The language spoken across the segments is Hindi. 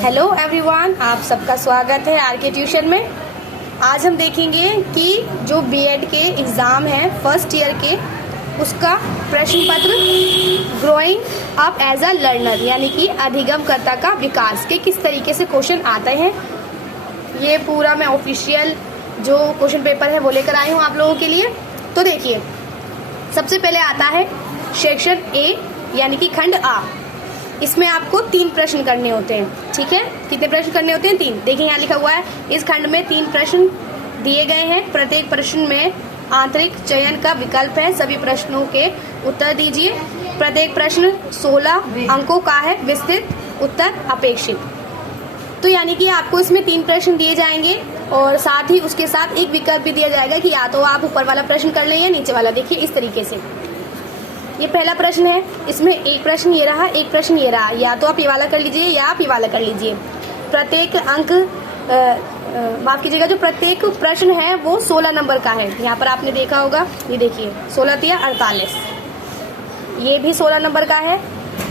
हेलो एवरीवन, आप सबका स्वागत है आरके ट्यूशन में। आज हम देखेंगे कि जो बीएड के एग्ज़ाम हैं फर्स्ट ईयर के, उसका प्रश्न पत्र growing up as a learner यानी कि अधिगमकर्ता का विकास के किस तरीके से क्वेश्चन आते हैं, ये पूरा मैं ऑफिशियल जो क्वेश्चन पेपर है वो लेकर आई हूँ आप लोगों के लिए। तो देखिए, सबसे पहले आता है सेक्शन ए यानी कि खंड आ। इसमें आपको 3 प्रश्न करने होते हैं। ठीक है, कितने प्रश्न करने होते हैं? 3। देखिए यहाँ लिखा हुआ है, इस खंड में 3 प्रश्न दिए गए हैं। प्रत्येक प्रश्न में आंतरिक चयन का विकल्प है। सभी प्रश्नों के उत्तर दीजिए। प्रत्येक प्रश्न 16 अंकों का है। विस्तृत उत्तर अपेक्षित। तो यानी कि आपको इसमें 3 प्रश्न दिए जाएंगे और साथ ही उसके साथ एक विकल्प भी दिया जाएगा कि या तो आप ऊपर वाला प्रश्न कर लें या नीचे वाला। देखिए इस तरीके से, ये पहला प्रश्न है। इसमें एक प्रश्न ये रहा, एक प्रश्न ये रहा। या तो आप ये वाला कर लीजिए या आप ये वाला कर लीजिए। प्रत्येक अंक माफ कीजिएगा, जो प्रत्येक प्रश्न है वो 16 नंबर का है। यहाँ पर आपने देखा होगा, ये देखिए 16 या 48। ये भी 16 नंबर का है।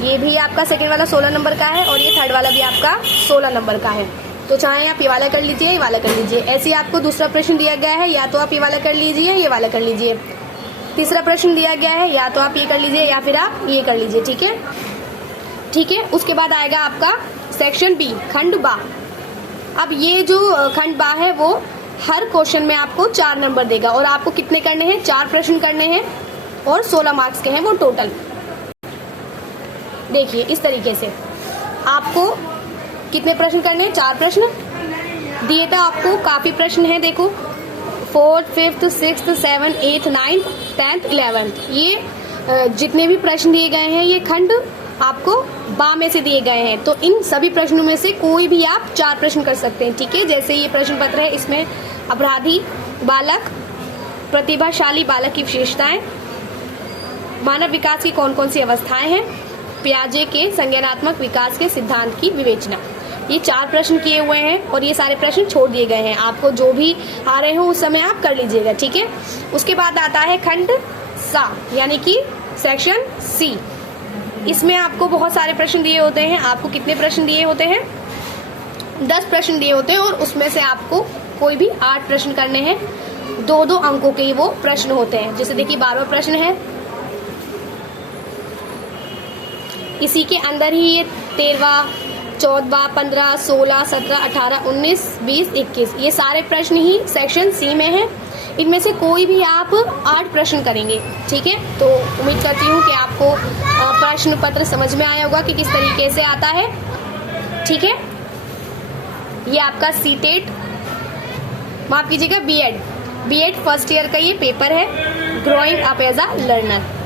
ये भी आपका सेकेंड वाला 16 नंबर का है और ये थर्ड वाला भी आपका 16 नंबर का है। तो चाहे आप ये वाला कर लीजिए, ये वाला कर लीजिए। ऐसे आपको दूसरा प्रश्न दिया गया है, या तो आप ये वाला कर लीजिए, ये वाला कर लीजिए। तीसरा प्रश्न दिया गया है, या तो आप ये कर लीजिए या फिर आप ये कर लीजिए। ठीक है, ठीक है। उसके बाद आएगा आपका सेक्शन बी, खंड बा। अब ये जो खंड बा है वो हर क्वेश्चन में आपको 4 नंबर देगा और आपको कितने करने हैं? 4 प्रश्न करने हैं और 16 मार्क्स के हैं वो टोटल। देखिए इस तरीके से आपको कितने प्रश्न करने हैं? 4 प्रश्न दिए थे आपको। काफी प्रश्न है, देखो 4th, 5th, 6th, 7th, 8th, 9th, 10th, 11th। ये जितने भी प्रश्न दिए गए हैं ये खंड आपको बा में से दिए गए हैं। तो इन सभी प्रश्नों में से कोई भी आप 4 प्रश्न कर सकते हैं। ठीक है, जैसे ये प्रश्न पत्र है, इसमें अपराधी बालक, प्रतिभाशाली बालक की विशेषताएं, मानव विकास की कौन कौन सी अवस्थाएं हैं, पियाजे के संज्ञानात्मक विकास के सिद्धांत की विवेचना। ये 4 प्रश्न किए हुए हैं और ये सारे प्रश्न छोड़ दिए गए हैं। आपको जो भी आ रहे हो उस समय आप कर लीजिएगा। ठीक है, उसके बाद आता है खंड सा यानी कि सेक्शन सी। इसमें आपको बहुत सारे प्रश्न दिए होते हैं। आपको कितने प्रश्न दिए होते हैं? 10 प्रश्न दिए होते हैं और उसमें से आपको कोई भी 8 प्रश्न करने हैं। 2-2 अंकों के वो प्रश्न होते हैं। जैसे देखिए 12वां प्रश्न है, इसी के अंदर ही ये 13वां, 14, 15, 16, 17, 18, 19, 20, 21 ये सारे प्रश्न ही सेक्शन सी में हैं। इनमें से कोई भी आप 8 प्रश्न करेंगे। ठीक है, तो उम्मीद करती हूँ कि आपको प्रश्न पत्र समझ में आया होगा कि किस तरीके से आता है। ठीक है, ये आपका सीटेट, माफ कीजिएगा बीएड फर्स्ट ईयर का ये पेपर है, growing up as a learner.